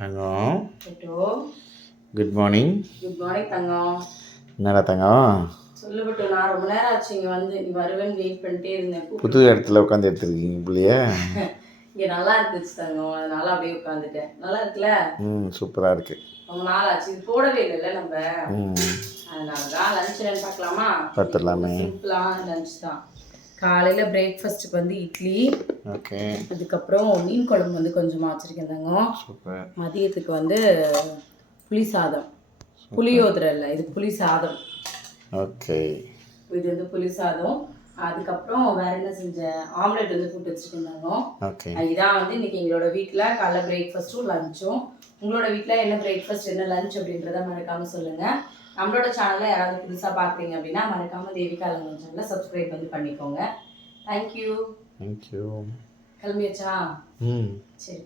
தங்கம் கேட்டோ good morning. Good morning தங்கம். என்னடா தங்கம் சொல்லுபட்டு நான் ரொம்ப நேரம் ஆச்சு இங்கே வந்து நீ வருவேன்னு வெயிட் பண்ணிட்டே இருந்தேன். புது இடத்துல உட்காந்து எடுத்துருக்கீங்க பிள்ளைய. இங்கே நல்லா இருந்துச்சு தங்கம், அதனால அப்படியே உட்காந்துட்டேன். நல்லா இருக்குல்ல? சூப்பராக இருக்கு. ரொம்ப நாள் ஆச்சு, இது போடவே இல்லைல்ல நம்ம. அதனால தான் லஞ்ச் என்னன்னு பார்க்கலாமா? பார்த்துடலாமே. சிம்பிளாக லஞ்ச் தான். காலையில் பிரேக்ஃபாஸ்ட்டுக்கு வந்து இட்லி, ஓகே. அதுக்கப்புறம் மீன் குழம்பு வந்து கொஞ்சமாக வச்சுருக்கேன் தங்கம். சூப்பர். மதியத்துக்கு வந்து புளி சாதம், புளியோதரை இல்லை, இது புளி சாதம். ஓகே. இது வந்து புளி சாதம். அதுக்கப்புறம் வேற என்ன செஞ்சேன், ஆம்லெட் வந்து போட்டு வச்சுருந்தாங்க. ஓகே. இதான் வந்து இன்னைக்கு எங்களோட வீட்டில் காலைல பிரேக்ஃபாஸ்ட்டும் லஞ்சும். உங்களோட வீட்டில் என்ன பிரேக்ஃபாஸ்ட் என்ன லஞ்ச் அப்படின்றத மறக்காமல் சொல்லுங்கள். நம்மளோட சேனலில் யாராவது புதுசாக பார்க்குறீங்க அப்படின்னா மறக்காமல் தேவிகா லங்கன் சேனலை சப்ஸ்கிரைப் வந்து பண்ணிக்கோங்க. தேங்க்யூ. தேங்க்யூ. கிளம்பியாச்சா? ம் சரி.